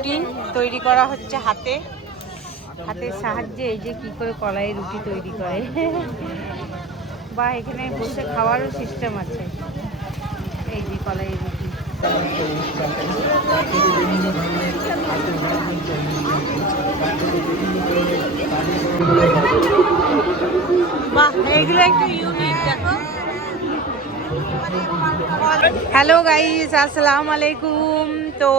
রুটি তৈরি করা হচ্ছে হাতে। হাতের সাহায্যে এই যে কি করে কলাই রুটি তৈরি করে। বা এখানে বসে খাওয়ারও সিস্টেম আছে। এই যে কলাই রুটি। বাহ, এইগুলো একটু ইউনিক দেখো। হ্যালো গাইস, আসসালাম আলাইকুম। তো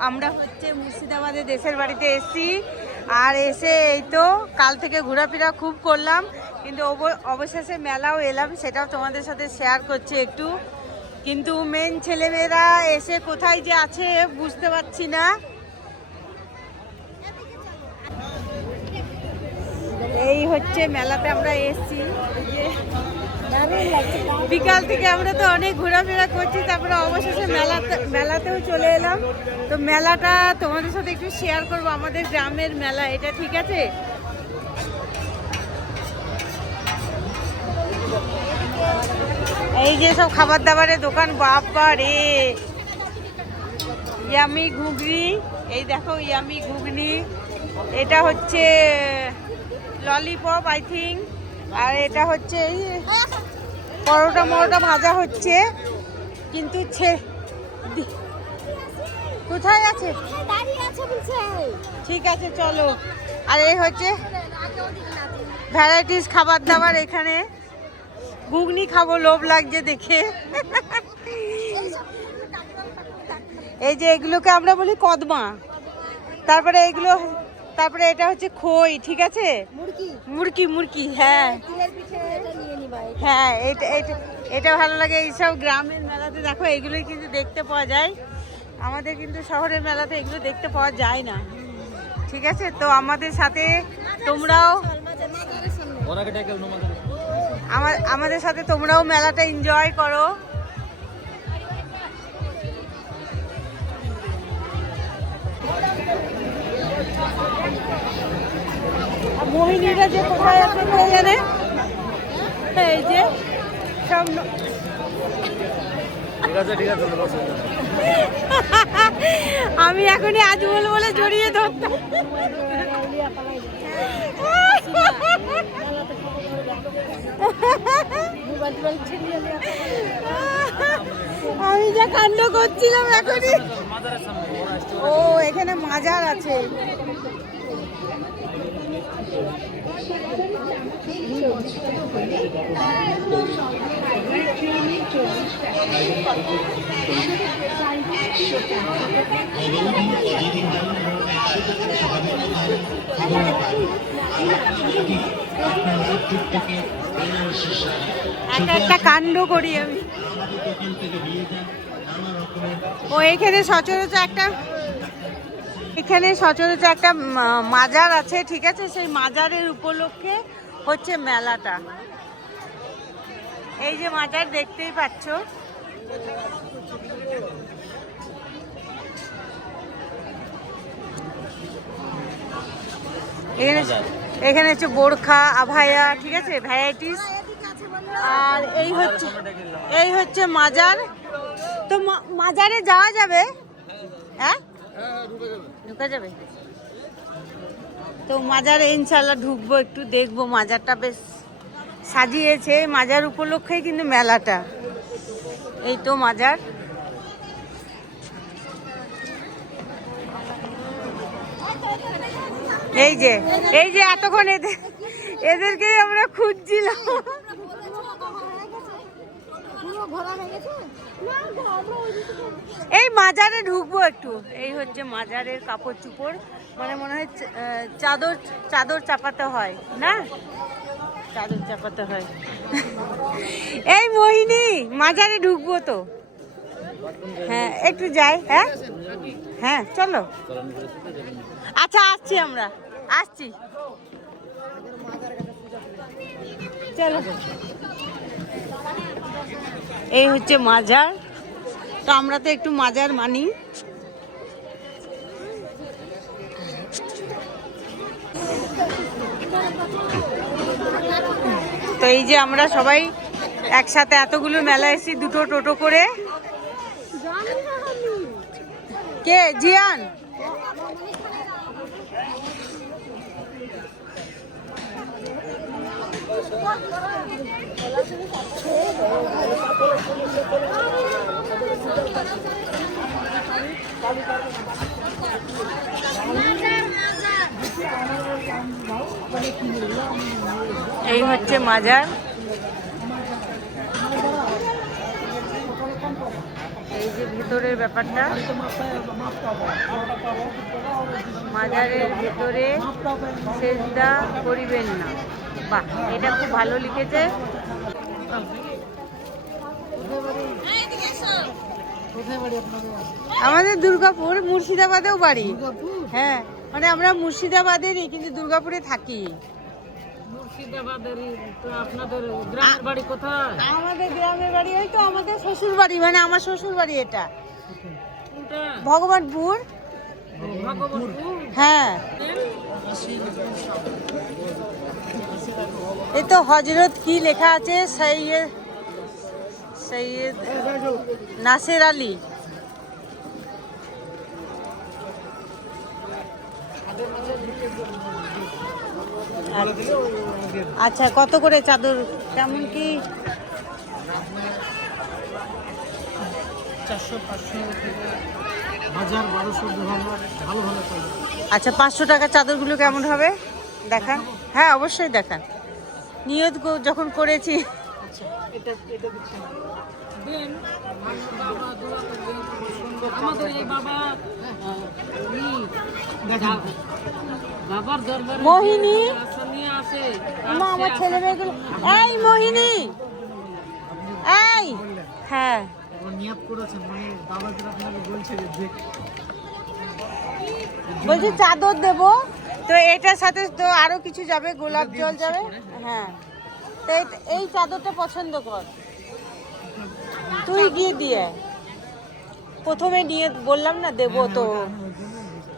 আমরা হচ্ছে মুর্শিদাবাদে দেশের বাড়িতে এসেছি। আর এসে এই তো কাল থেকে ঘোরাফেরা খুব করলাম, কিন্তু অব- অবশেষে মেলাও এলাম, সেটাও তোমাদের সাথে শেয়ার করছি একটু। কিন্তু মেন ছেলেমেয়েরা এসে কোথায় যে আছে বুঝতে পারছি না। এই হচ্ছে মেলাতে আমরা এসেছি। বিকাল থেকে আমরা তো অনেক ঘোরাফেরা করছি, তারপরে অবশেষে মেলাতে মেলাতেও চলে এলাম। তো মেলাটা তোমাদের সাথে একটু শেয়ার করব, আমাদের গ্রামের মেলা, এটা ঠিক আছে? এই যে সব খাবার দাবারের দোকান বাবা রে! ইয়ামি ঘুগনি, এই দেখো ইয়ামি ঘুগনি। এটা হচ্ছে ললিপপ আই থিঙ্ক আর এটা হচ্ছে এই পরোটা মরোটা ভাজা হচ্ছে। কিন্তু কোথায় আছে? ঠিক আছে, চলো। আর এই হচ্ছে ভ্যারাইটিস খাবার দাবার এখানে। ঘুগনি খাব, লোভ লাগছে দেখে। এই যে এগুলোকে আমরা বলি কদমা। তারপরে এগুলো তারপরে এটা হচ্ছে খই ঠিক আছে? মুরকি। মুরকি হ্যাঁ। হ্যাঁ এটা এটা এটা ভালো লাগে। এইসব গ্রামের মেলাতে দেখো এগুলোই কিন্তু দেখতে পাওয়া যায়। আমাদের কিন্তু শহরের মেলাতে এগুলো দেখতে পাওয়া যায় না। ঠিক আছে? তো আমাদের সাথে তোমরাও আমার আমাদের সাথে তোমরাও মেলাটা এনজয় করো আর মোহিনীরা যে কোথায় আছে কে জানে? এই যে সব আমি এখনই আজ বলে বলে জড়িয়ে ধরতাম আমি যা কাণ্ড করছিলাম এখনই। ও এখানে মাজার আছে। একটা একটা কাণ্ড করি আমি। ও এখানে সচরাচর একটা এখানে সচরাচর একটা মাজার আছে ঠিক আছে? সেই মাজারের উপলক্ষে হচ্ছে মেলাটা। এই যে মাজার দেখতেই পাচ্ছ। এখানে এখানে হচ্ছে বোরখা আভায়া ঠিক আছে? ভ্যারাইটিস আর এই হচ্ছে এই হচ্ছে মাজার। তো মাজারে যাওয়া যাবে? হ্যাঁ? ঢুকা যাবে। তো মাজারে ইনশাল্লাহ ঢুকবো একটু দেখব মাজারটা বেশ সাজিয়েছে এই মাজার উপলক্ষে কিন্তু মেলাটা। এই তো মাজার। এই যে এই যে এতক্ষণ এদের এদেরকেই আমরা খুঁজছিলাম। এই মাজারে ঢুকবো একটু। এই হচ্ছে মাজারের কাপড় চুপড়। মানে মনে হয় চাদর চাদর চাপাতে হয় না? চাদর চাপাতে হয়। এই মোহিনী মাজারে ঢুকবো তো। হ্যাঁ একটু যাই হ্যাঁ? হ্যাঁ চলো। আচ্ছা আসছি আমরা। আসছি। চলো। এই হচ্ছে মাজার। তো আমরা তো একটু মাজার মানি। তো এই যে আমরা সবাই একসাথে এতগুলো মেলা এসেছি, দুটো টোটো করে। কে? জিয়ান? এই হচ্ছে মাজার। এই যে ভেতরের ব্যাপারটা। মাজারের ভেতরে সেজদা করিবেন না। বাহ, এটা খুব ভালো লিখেছে। আমাদের দুর্গাপুর মুর্শিদাবাদেও বাড়ি। হ্যাঁ মানে আমরা মুর্শিদাবাদেরই কিন্তু দুর্গাপুরে থাকি। আমাদের গ্রামের বাড়ি ওই তো আমাদের শ্বশুর বাড়ি মানে আমার শ্বশুর বাড়ি এটা। ভগবানপুর হ্যাঁ। এই তো হজরত কি লেখা আছে? সৈয়দ সৈয়দ নাসের আলী। আচ্ছা কত করে চাদর? কেমন কি? আচ্ছা পাঁচশো টাকা চাদরগুলো কেমন হবে? দেখান। হ্যাঁ অবশ্যই দেখান। নিয়ত যখন করেছি। এটা এটা দিচ্ছি না দেন বাবা দোয়া করবেন আমাদের এই বাবা বাবার দরবারে মোহিনী? আসে আমার ছেলে এই মোহিনী! এই! হ্যাঁ। মানে বলছে চাদর দেবো। তো এটার সাথে তো আরও কিছু যাবে গোলাপ জল যাবে? হ্যাঁ। তো এই- এই চাদরটা পছন্দ কর। তুই গিয়ে দিয়ে। প্রথমে নিয়ে বললাম না দেবো তো।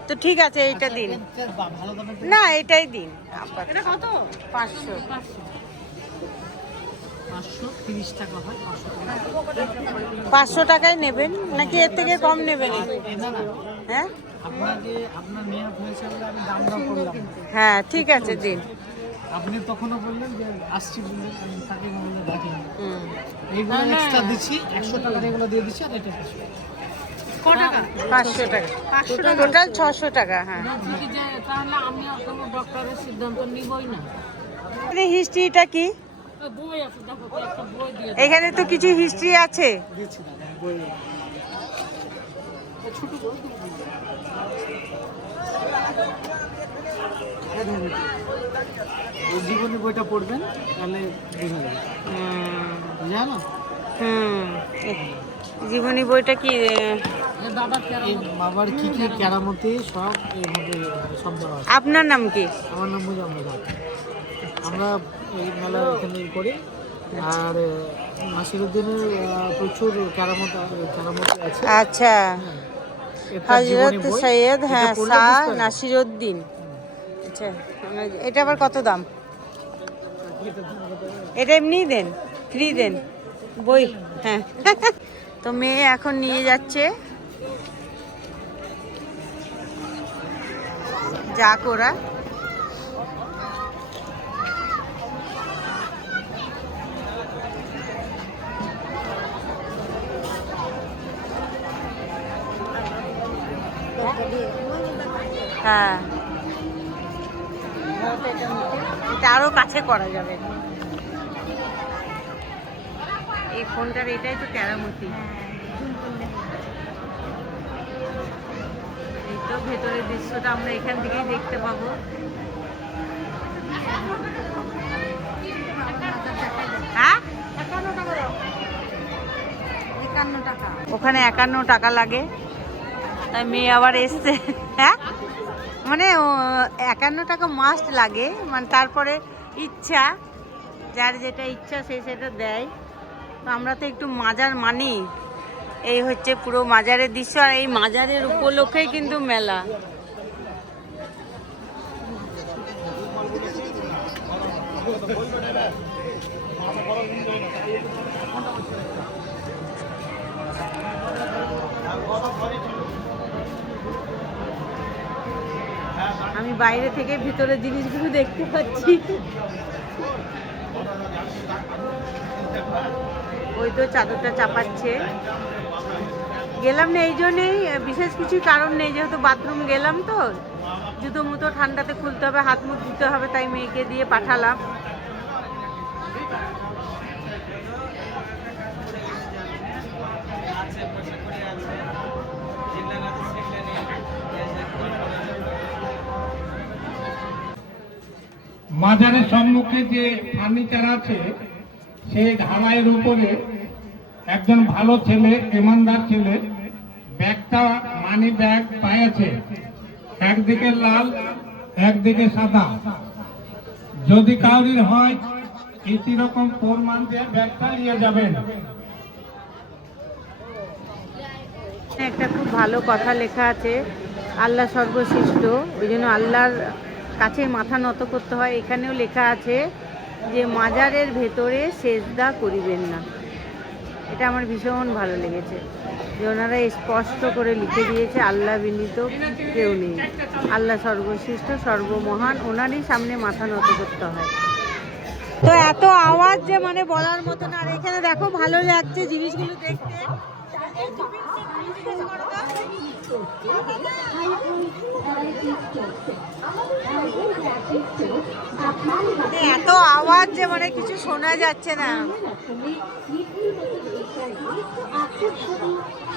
তো ঠিক আছে এইটা দিন। না এটাই দিন। কত? পাঁচশো। পাঁচশো টাকা পাঁচশো টাকা। টাকায় নেবেন? নাকি এর থেকে কম নেবেন? হ্যাঁ? হ্যাঁ ঠিক আছে দিন। আপনি তখনও বললেন যে আসছি বললেন তাকে বললেন হুম। এইগুলো এক্সট্রা দিচ্ছি একশো টাকার এগুলো দিয়ে দিচ্ছি আর এটা পাঁচশো টাকা। টোটাল ছশো টাকা হ্যাঁ। তাহলে আমি কোনো ডক্টরের সিদ্ধান্ত নিবই না। হিস্ট্রিটা কি? এখানে তো কিছু হিস্ট্রি আছে। ছোট জীবনী বইটা পড়বেন তাহলে বোঝা যাবে। হুম, বুঝা না হুম জীবনী বইটা কি বাবার কি কি কেরামতি সব আপনার নাম কি? আমার নাম মুজাম্মেদ আমরা এই মেলা এখানে করি আর নাসিরুদ্দিনের প্রচুর কেরামত কেরামতি আছে। আচ্ছা। জীবনী হজরত সৈয়দ হ্যাঁ শাহ নাসিরুদ্দিন আচ্ছা এটা আবার কত দাম? এটা এমনিই দেন ফ্রি দেন। বই হ্যাঁ। তো মেয়ে এখন নিয়ে যাচ্ছে। যা করা হ্যাঁ। এটা আরও কাছে করা যাবে। এই ফোনটার এটাই তো কেরামতি। এই তো ভেতরের দৃশ্যটা আমরা এখান থেকেই দেখতে পাবো। হ্যাঁ? ওখানে একান্ন টাকা লাগে। তাই মেয়ে আবার এসছে। হ্যাঁ? মানে একান্ন টাকা মাস্ট লাগে। মানে তারপরে ইচ্ছা, যার যেটা ইচ্ছা সে সেটা দেয়। তো আমরা তো একটু মাজার মানি। এই হচ্ছে পুরো মাজারের দৃশ্য আর এই মাজারের উপলক্ষেই কিন্তু মেলা। আমি বাইরে থেকে ভিতরে জিনিসগুলো দেখতে পাচ্ছি। ওই তো চাদরটা চাপাচ্ছে। গেলাম না, এই জন্যেই বিশেষ কিছু কারণ নেই, যেহেতু বাথরুম গেলাম তো। জুতো মুতো ঠান্ডাতে খুলতে হবে, হাত মুখ ধুতে হবে, তাই মেয়েকে দিয়ে পাঠালাম। মাজারের সম্মুখে যে ফার্নিচার আছে, সেই ঢালাইয়ের উপরে একজন ভালো ছেলে, ইমানদার ছেলে, ব্যাগটা মানি ব্যাগ পাইছে একদিকে লাল, একদিকে সাদা। যদি কাউরির হয়, এই রকম প্রমাণ দিয়ে ব্যাগটা নিয়ে যাবেন। একটা খুব ভালো কথা লেখা আছে, আল্লাহ সর্বশ্রেষ্ঠ, ওই জন্য আল্লাহর কাছে মাথা নত করতে হয়। এখানেও লেখা আছে যে, মাজারের ভেতরে সেজদা করিবেন না। এটা আমার ভীষণ ভালো লেগেছে। যে ওনারা স্পষ্ট করে লিখে দিয়েছে, আল্লাহ বিনীত কেউ নেই। আল্লাহ সর্বশ্রেষ্ঠ, সর্বমহান, ওনারই সামনে মাথা নত করতে হয়। তো এত আওয়াজ যে মানে বলার মতো না। এখানে দেখো, ভালো লাগছে জিনিসগুলো দেখতে। এত আওয়াজ যে মানে কিছু শোনা যাচ্ছে না।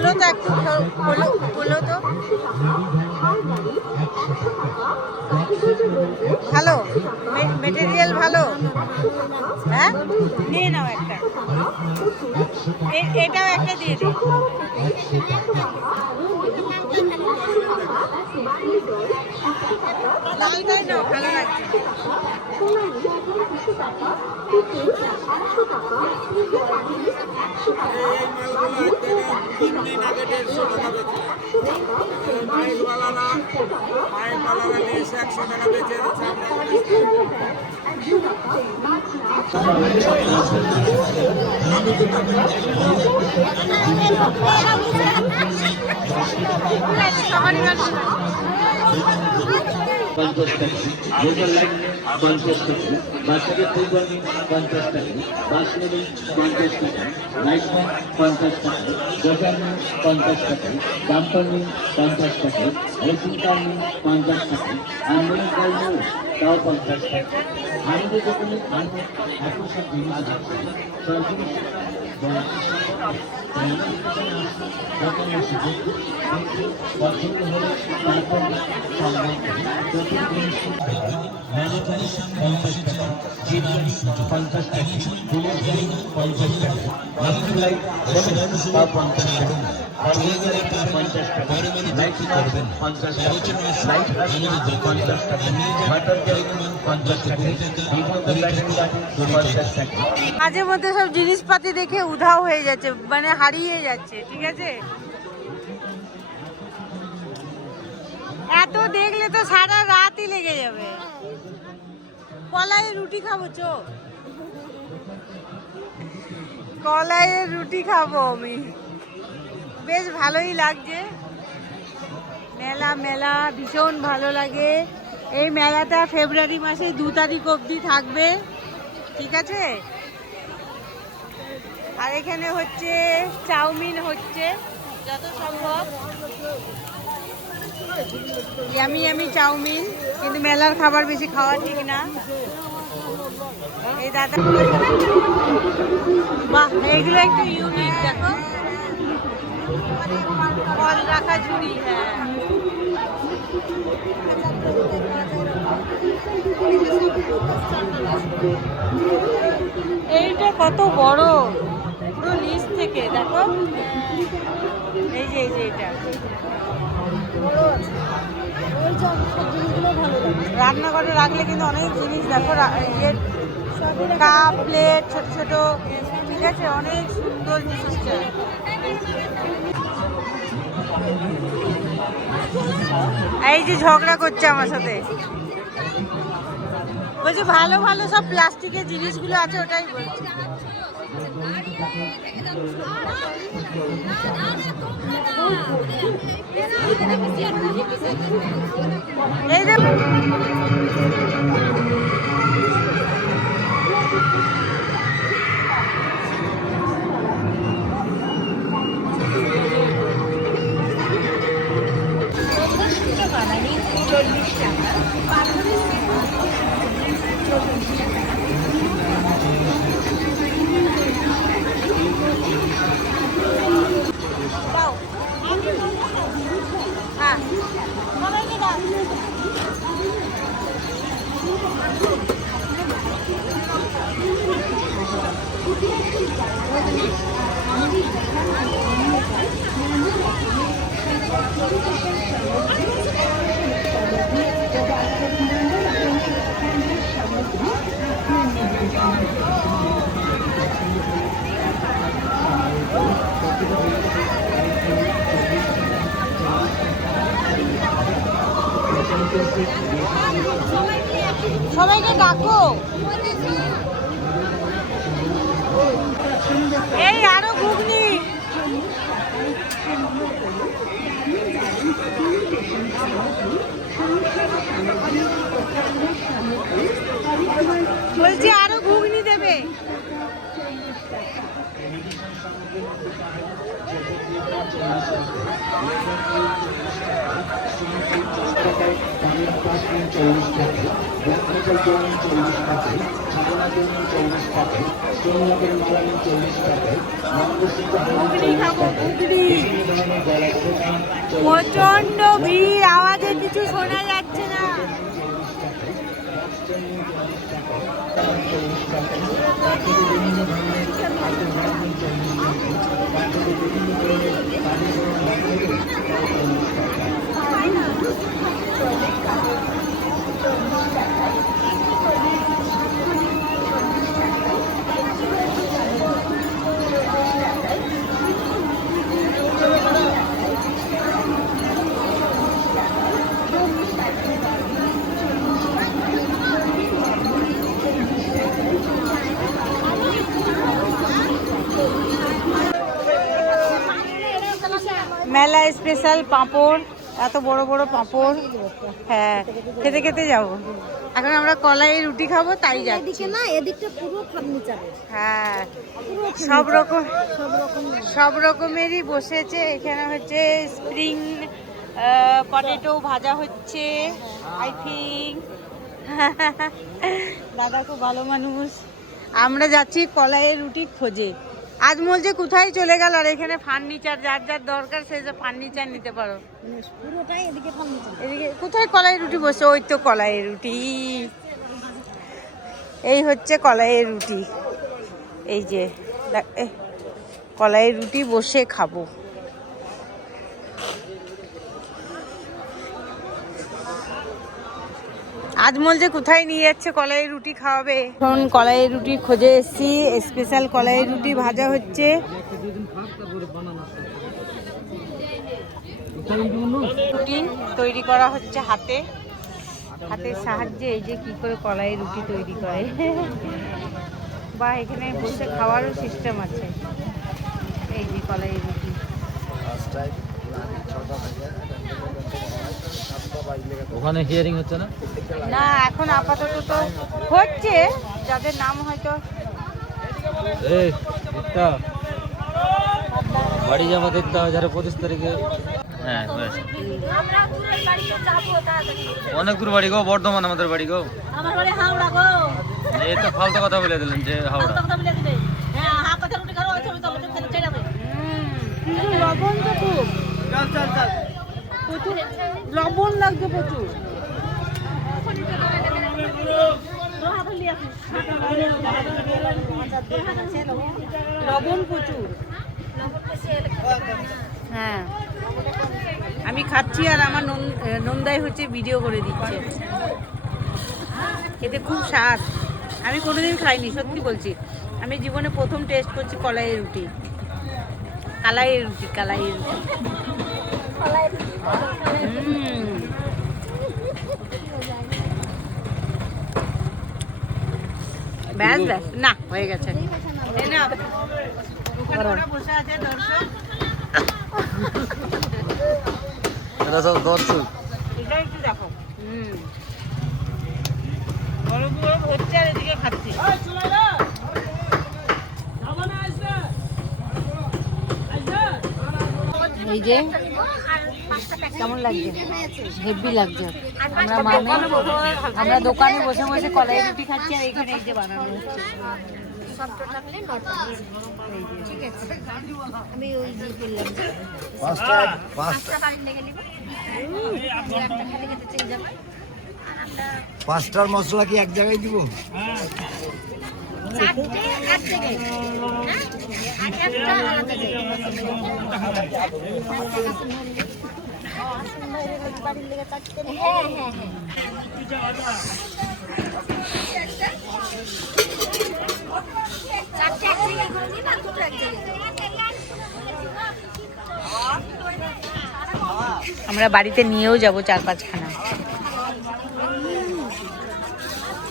বলো তো একটু বলো বলো তো। ভালো? মেটেরিয়াল ভালো? হ্যাঁ? নিয়ে নাও একটা। এটাও একটা দিয়ে দিই। লালটাই নাও, ভালো লাগছে। টাকা মোটর লাইন পঞ্চাশ টাকা বাচ্চাদের ফুলবানি পঞ্চাশ টাকা বাসনেরি পঞ্চাশ টাকা পঞ্চাশ টাকা গোটারম্যান পঞ্চাশ টাকা পঞ্চাশ টাকা রেসিং কারম্যান পঞ্চাশ টাকা অ্যাম্বুলেন্স তাও পঞ্চাশ টাকা আমাদের দোকানে আরও জিনিস আছে সরকারি করি জিনিস ম্যানেজারি পঞ্চাশ টাকা জিপগাড়ি পঞ্চাশ টাকা পুলিশ গাড়ি পঞ্চাশ টাকা রাস্তা লাইট বা পঞ্চাশ টাকা পার্কিং গাড়ি পঞ্চাশ টাকা লাইট করবেন পঞ্চাশ টাকা লাইট আসবে পঞ্চাশ টাকা পঞ্চাশ টাকা ব্যাটারি গাড়ি পঞ্চাশ টাকা মাঝে মধ্যে সব জিনিসপাতি দেখে উধাও হয়ে যাচ্ছে মানে হারিয়ে যাচ্ছে, ঠিক আছে? এত দেখলে তো সারা রাতই লেগে যাবে। কলাইয়ের রুটি খাব, চো। কলাইয়ের রুটি খাব আমি। বেশ ভালোই লাগছে। মেলা মেলা, ভীষণ ভালো লাগে। এই মেলাটা ফেব্রুয়ারি মাসে দু তারিখ অবধি থাকবে। ঠিক আছে? আর এখানে হচ্ছে চাউমিন হচ্ছে, যত সম্ভব। ইয়ামি ইয়ামি চাউমিন, কিন্তু মেলার খাবার বেশি খাওয়া ঠিক না। এই দাদা বাহ, এইগুলো একটু ইউনিক দেখো। ফল রাখা ঝুড়ি হ্যাঁ। এইটা কত বড়? পুরো নিচ থেকে দেখো। এই যে এই যে এটা। রান্নাঘরে রাখলে কিন্তু অনেক জিনিস দেখো ইয়ে কাপ প্লেট ছোট ছোট। ঠিক আছে, অনেক সুন্দর এই যে ঝগড়া করছে আমার সাথে। বলছি, ভালো ভালো সব প্লাস্টিকের জিনিসগুলো আছে, ওটাই বলছি। এই যে Thank you. সবাইকে ডাকো। এই আরও ঘুগনি। বলছি আরও ঘুগনি দেবে। চল্লিশ টাকায় চল্লিশ চল্লিশ সোমনাথের মালানি চল্লিশ চল্লিশ প্রচণ্ড ভিড় আওয়াজে কিছু শোনা যাচ্ছে না। মেলা স্পেশাল পাঁপড় এত বড় বড় পাঁপড়। হ্যাঁ খেতে খেতে যাব। এখন আমরা কলাই রুটি খাব তাই যাচ্ছি। এদিকে না এদিকটা পুরো ফার্নিচারের হ্যাঁ সব রকম সব রকম সব রকমেরই বসেছে। এখানে হচ্ছে স্প্রিং পটেটো ভাজা হচ্ছে আই থিঙ্ক দাদা খুব ভালো মানুষ। আমরা যাচ্ছি কলাইয়ের রুটি খোঁজে। আজ বলছে কোথায় চলে গেল আর এখানে ফার্নিচার যার যার দরকার সে যে ফার্নিচার নিতে পারো। পুরোটাই এদিকে ফার্নিচার এদিকে কোথায় কলাই রুটি বসে? ওই তো কলাইয়ের রুটি। এই হচ্ছে কলাইয়ের রুটি। এই যে কলাইয়ের রুটি বসে খাব। আজমল যে কোথায় নিয়ে যাচ্ছে কলাইয়ের রুটি খাওয়াবে? এখন কলাইয়ের রুটি খোঁজে এসেছি স্পেশাল কলাইয়ের রুটি ভাজা হচ্ছে। রুটি তৈরি করা হচ্ছে হাতে। হাতের সাহায্যে এই যে কি করে কলাই রুটি তৈরি করে। বা এখানে বসে খাওয়ারও সিস্টেম আছে। এই যে কলাই রুটি। ওখানে হিয়ারিং হচ্ছে না? না এখন আপাতত তো হচ্ছে যাদের নাম হয়তো এই বাড়ি যাব দিত্তা যারা পঁচিশ তারিখে। হ্যাঁ হয়েছে অনেক দূর বাড়ি গো বর্ধমান আমাদের বাড়ি গো। আমার বাড়ি হাওড়া গো। এই তো ফালতু কথা বলে দিলেন যে হাওড়া। হ্যাঁ চলে চলে যাবে কিন্তু লবণ তো খুব প্রচুর। লবণ লাগবে প্রচুর। লবণ প্রচুর। হ্যাঁ। আমি খাচ্ছি আর আমার নন- নন্দাই হচ্ছে ভিডিও করে দিচ্ছে। এতে খুব স্বাদ। আমি কোনোদিন খাইনি, সত্যি বলছি। আমি জীবনে প্রথম টেস্ট করছি কলাইয়ের রুটি। কালাইয়ের রুটি কালাইয়ের রুটি। ব্যাস ব্যাস। না হয়ে গেছে। সব দর্শক এটা একটু দেখো। হুম। গরম গরম হচ্ছে আর এদিকে খাচ্ছি। এই যে, কেমন লাগছে? হেভি লাগছে। আমরা মামে, আমরা দোকানে বসে বসে কলাই রুটি খাচ্ছি আর এখানে এই যে বানানো পাঁচটার মশলা কি এক জায়গায় দিব? আমরা বাড়িতে নিয়েও যাব চার পাঁচখানা।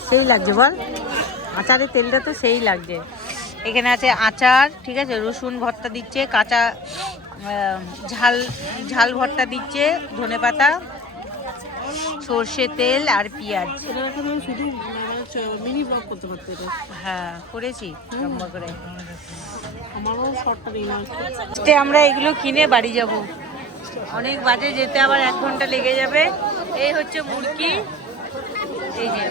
সেই লাগছে বল। আচারের তেলটা তো সেই লাগছে এখানে আছে আচার, ঠিক আছে? রসুন ভর্তা দিচ্ছে, কাঁচা ঝাল ঝাল ভর্তা দিচ্ছে, ধনে পাতা, সর্ষে তেল আর পেঁয়াজ। হ্যাঁ করেছি। আমরা এগুলো কিনে বাড়ি যাব। অনেক বাজে, যেতে আবার এক ঘণ্টা লেগে যাবে। এই হচ্ছে মুরগি। এই যে।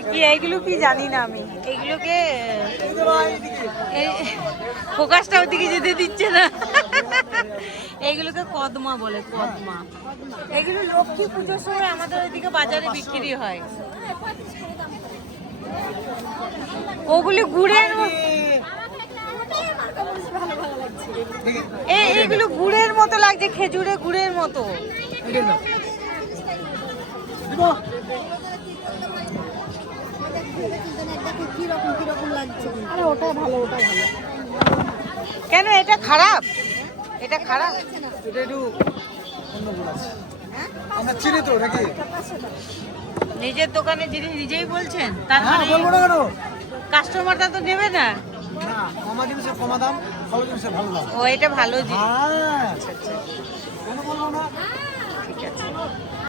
মুরগি এইগুলো কি জানি না আমি। এইগুলোকে এই- ফোকাসটা ওদিকে যেতে দিচ্ছে না। এইগুলোকে কদমা বলে কদমা। এগুলো লক্ষ্মী পুজোর সময় আমাদের ওইদিকে বাজারে বিক্রি হয়। ওগুলি গুড়ের ম- এই এগুলো গুড়ের মতো লাগছে খেজুরে গুড়ের মতো। কেন এটা খারাপ? এটা খারাপ। এটা একটু অন্যগুলো আছে। আমরা চিনি তো নাকি নিজের দোকানে জিনিস নিজেই বলছেন তার হ্যাঁ মানে বলব না কেন? কাস্টমারটা তো নেবে না। কমা জিনিসের কমা দাম ভালো জিনিসের ভালো দাম। ও এটা ভালো জিনিস। হ্যাঁ আচ্ছা আচ্ছা। কেন বলব না? ঠিক আছে।